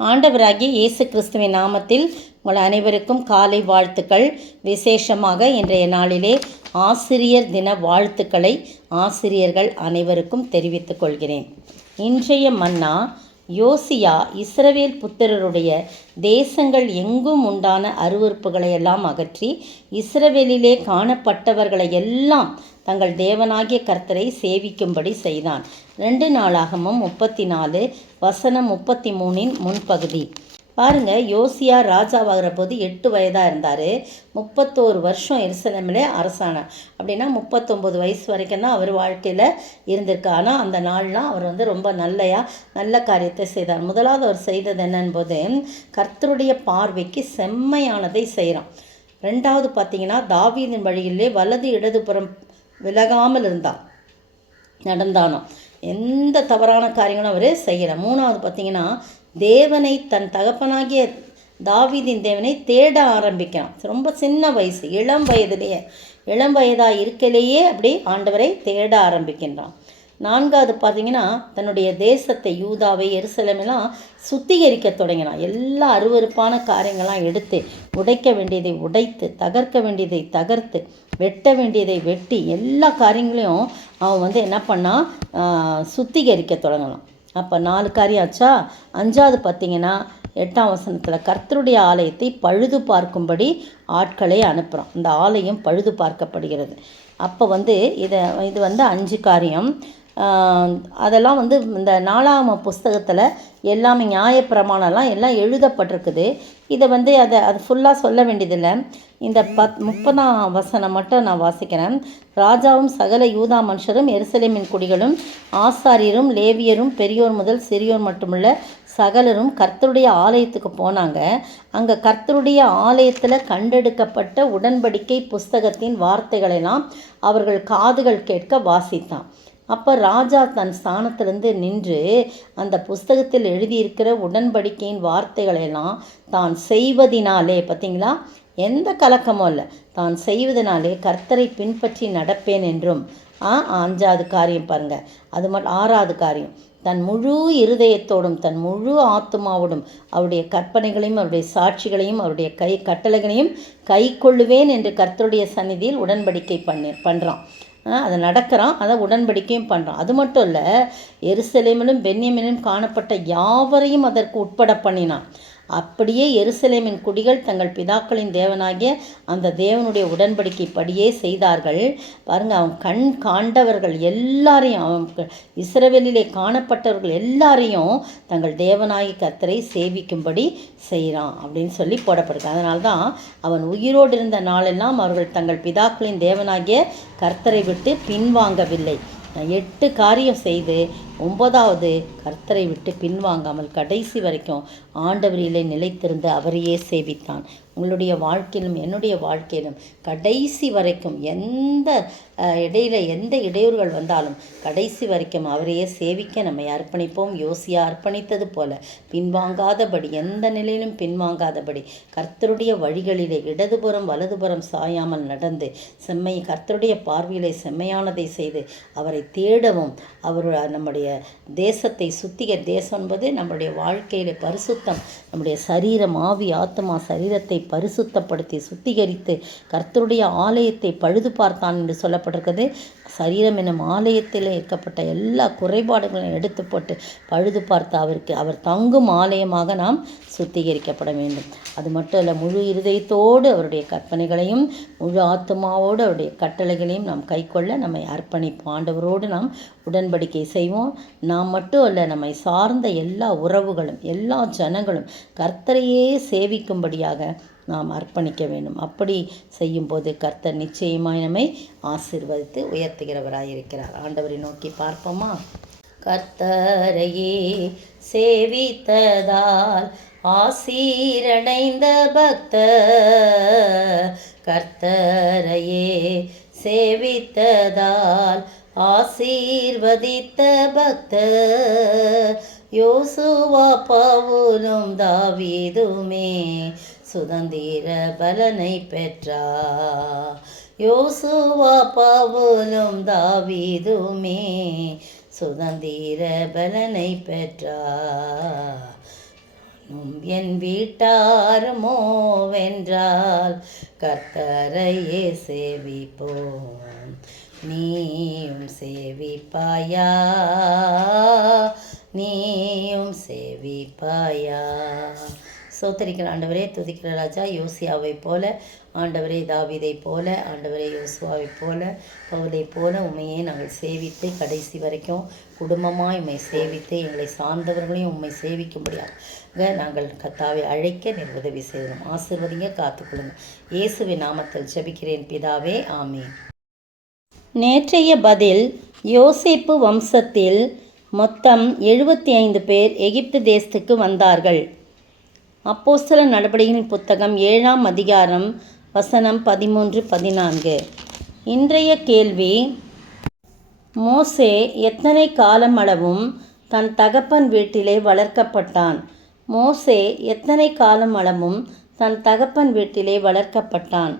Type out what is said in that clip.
ஆண்டவராகிய இயேசு கிறிஸ்துவின் நாமத்தில் உங்கள் அனைவருக்கும் காலை வாழ்த்துக்கள். விசேஷமாக இன்றைய நாளிலே ஆசிரியர் தின வாழ்த்துக்களை ஆசிரியர்கள் அனைவருக்கும் தெரிவித்துக் கொள்கிறேன். இன்றைய மன்னா யோசியா இஸ்ரவேல் புத்திரருடைய தேசங்கள் எங்கும் உண்டான அருவருப்புகளை எல்லாம் அகற்றி இஸ்ரவேலிலே காணப்பட்டவர்களை எல்லாம் தங்கள் தேவனாகிய கர்த்தரை சேவிக்கும்படி செய்தான். 2 நாளாகமம் 34 வசனம் 33 முன்பகுதி. பாருங்கள், யோசியா ராஜாவாகிற போது 8 வயதாக இருந்தார். 31 வருஷம் எருசலேமில் அரசானார். அப்படின்னா 39 வயசு வரைக்கும் தான் அவர் வாழ்க்கையில் இருந்திருக்கு. ஆனால் அந்த நாள்லாம் அவர் ரொம்ப நல்ல காரியத்தை செய்தார். முதலாவது அவர் செய்தது என்னன்னு போது, கர்த்தருடைய பார்வைக்கு செம்மையானதை செய்கிறான். ரெண்டாவது பார்த்திங்கன்னா, தாவீதின் வழியிலே வலது இடதுபுறம் விலகாமல் நடந்தானோ, எந்த தவறான காரியங்களும் அவர் செய்கிறார். மூணாவது பார்த்திங்கன்னா, தேவனை தன் தகப்பனாகிய தாவீதின் தேவனை தேட ஆரம்பிக்கிறான். ரொம்ப சின்ன வயசு, இளம் வயதாக இருக்கலேயே அப்படி ஆண்டவரை தேட ஆரம்பிக்கின்றான். நான்காவது பார்த்திங்கன்னா, தன்னுடைய தேசத்தை யூதாவை எருசலேமெல்லாம் சுத்திகரிக்க தொடங்கினான். எல்லா அருவருப்பான காரியங்கள்லாம் எடுத்து உடைக்க வேண்டியதை உடைத்து, தகர்க்க வேண்டியதை தகர்த்து, வெட்ட வேண்டியதை வெட்டி, எல்லா காரியங்களையும் அவன் என்ன பண்ணான், சுத்திகரிக்க தொடங்கலாம். அப்போ 4 காரியம் ஆச்சா. 5வது பார்த்திங்கன்னா, 8ஆம் வசனத்தில் கர்த்தருடைய ஆலயத்தை பழுது பார்க்கும்படி ஆட்களை அனுப்புகிறான். இந்த ஆலயம் பழுது பார்க்கப்படுகிறது. அப்போ இது 5 காரியம். அதெல்லாம் இந்த 4ஆம் புஸ்தகத்தில் எல்லாமே நியாயப்பிரமாணம்லாம் எல்லாம் எழுதப்பட்டிருக்குது. இதை அது ஃபுல்லாக சொல்ல வேண்டியதில்லை. இந்த 30ஆம் வசனம் மட்டும் நான் வாசிக்கிறேன். ராஜாவும் சகல யூதா மனுஷரும் எருசலேமின் குடிகளும் ஆசாரியரும் லேவியரும் பெரியோர் முதல் சிறியோர் மட்டுமுள்ள சகலரும் கர்த்தருடைய ஆலயத்துக்கு போனாங்க. அங்கே கர்த்தருடைய ஆலயத்தில் கண்டெடுக்கப்பட்ட உடன்படிக்கை புஸ்தகத்தின் வார்த்தைகளெல்லாம் அவர்கள் காதுகள் கேட்க வாசித்தான். அப்போ ராஜா தன் ஸ்தானத்திலிருந்து நின்று அந்த புஸ்தகத்தில் எழுதியிருக்கிற உடன்படிக்கையின் வார்த்தைகளெல்லாம் தான் செய்வதினாலே, பார்த்திங்களா, எந்த கலக்கமும் இல்லை, தான் செய்வதனாலே கர்த்தரை பின்பற்றி நடப்பேன் என்றும். 5வது காரியம் பாருங்கள். அது மட்டும் 6வது காரியம், தன் முழு இருதயத்தோடும் தன் முழு ஆத்துமாவோடும் அவருடைய கற்பனைகளையும் அவருடைய சாட்சிகளையும் அவருடைய கட்டளைகளையும் கை கொள்ளுவேன் என்று கர்த்தருடைய சந்நிதியில் உடன்படிக்கை பண்ணுறான். அதை நடக்கிறான், அதை உடன்படிக்கையும் பண்ணுறான். அது மட்டும் இல்லை, எருசலேமிலும் பென்யமீனிலும் காணப்பட்ட யாவரையும் அதற்கு உட்பட பண்ணினான். அப்படியே எருசலேமின் குடிகள் தங்கள் பிதாக்களின் தேவனாகிய அந்த தேவனுடைய உடன்படிக்கை படியே செய்தார்கள். பாருங்கள், அவன் கண் காண்டவர்கள் எல்லாரையும், அவன் இஸ்ரவேலிலே காணப்பட்டவர்கள் எல்லாரையும் தங்கள் தேவனாகிய கர்த்தரை சேவிக்கும்படி செய்கிறான் அப்படின்னு சொல்லி போடப்படுது. அதனால தான் அவன் உயிரோடு இருந்த நாளெல்லாம் அவர்கள் தங்கள் பிதாக்களின் தேவனாகிய கர்த்தரை விட்டு பின்வாங்கவில்லை. 8 காரியம் செய்து 9வது கர்த்தரை விட்டு பின்வாங்காமல் கடைசி வரைக்கும் ஆண்டவரிலே நிலைத்திருந்து அவரையே சேவித்தான். உங்களுடைய வாழ்க்கையிலும் என்னுடைய வாழ்க்கையிலும் கடைசி வரைக்கும் எந்த இடையூறுகள் வந்தாலும் கடைசி வரைக்கும் அவரையே சேவிக்க நம்மை அர்ப்பணிப்போம். யோசியா அர்ப்பணித்தது போல பின்வாங்காதபடி, எந்த நிலையிலும் பின்வாங்காதபடி கர்த்தருடைய வழிகளிலே இடதுபுறம் வலதுபுறம் சாயாமல் நடந்து கர்த்தருடைய பார்வையிலே செம்மையானதை செய்து அவரை தேடவும், நம்முடைய தேசத்தை தேசம் என்பது நம்முடைய வாழ்க்கையில் பரிசுத்தம், நம்முடைய சரீரம், ஆவி, ஆத்மா, சரீரத்தை பரிசுத்தப்படுத்தி சுத்திகரித்து கர்த்தருடைய ஆலயத்தை பழுது பார்த்தான் என்று சொல்லப்பட்டிருக்கிறது. சரீரம் என்னும் ஆலயத்தில் இருக்கப்பட்ட எல்லா குறைபாடுகளையும் எடுத்து போட்டு பழுது பார்த்து அவர் தங்கும் ஆலயமாக நாம் சுத்திகரிக்கப்பட வேண்டும். அது மட்டும் இல்லை, முழு இருதயத்தோடு அவருடைய கற்பனைகளையும் முழு ஆத்மாவோடு அவருடைய கட்டளைகளையும் நாம் கைக்கொள்ள நம்மை அர்ப்பணிப்போம். ஆண்டவரோடு நாம் உடன்படிக்கை செய்வோம். நாம் மட்டும் இல்லை, நம்மை சார்ந்த எல்லா உறவுகளும் எல்லா ஜனங்களும் கர்த்தரையே சேவிக்கும்படியாக நாம் அர்ப்பணிக்க வேண்டும். அப்படி செய்யும்போது கர்த்தர் நிச்சயமாய் நம்மை ஆசீர்வதித்து உயர்த்துகிறவராயிருக்கிறார். ஆண்டவரை நோக்கி பார்ப்போமா? கர்த்தரையே சேவித்ததால் ஆசீரடைந்த பக்தர், கர்த்தரையே சேவித்ததால் ஆசீர்வதித்த பக்தர், யோசுவா பவுலும் தாவீதுமே சுதந்திர பலனை பெற்றார். யோசுவா பவுலும் தாவீதுமே சுதந்திர பலனை பெற்றார். என் வீட்டாருமோ வென்றால் கர்த்தரையே சேவிப்போம். நீயும் சேவிப்பாயா, நீயும் சேவிப்பாயா. சோத்தரிக்கிற ஆண்டவரே, துதிக்கிற ராஜா, யோசியாவை போல ஆண்டவரே, தாவீதை போல ஆண்டவரே, யோசுவாவை போல பவுலை போல உண்மையை நாங்கள் சேவித்து கடைசி வரைக்கும் குடும்பமாக உண்மை சேவித்து எங்களை சார்ந்தவர்களையும் உண்மை சேவிக்கும்படியாக நாங்கள் கர்த்தாவை அழைக்க நீர் உதவி செய்யணும். ஆசீர்வதிங்க, காத்துக்கொள்ளுங்க. இயேசுவின் நாமத்தில் ஜெபிக்கிறேன் பிதாவே, ஆமென். நேற்றைய பதில், யோசேப்பு வம்சத்தில் மொத்தம் 75 பேர் எகிப்து தேசத்துக்கு வந்தார்கள். அப்போஸ்தலர் நடபடிகளின் புத்தகம் 7ஆம் அதிகாரம் வசனம் 13-14. இன்றைய கேள்வி, மோசே எத்தனை காலமளவும் தன் தகப்பன் வீட்டிலே வளர்க்கப்பட்டான்? மோசே எத்தனை காலமளவும் தன் தகப்பன் வீட்டிலே வளர்க்கப்பட்டான்?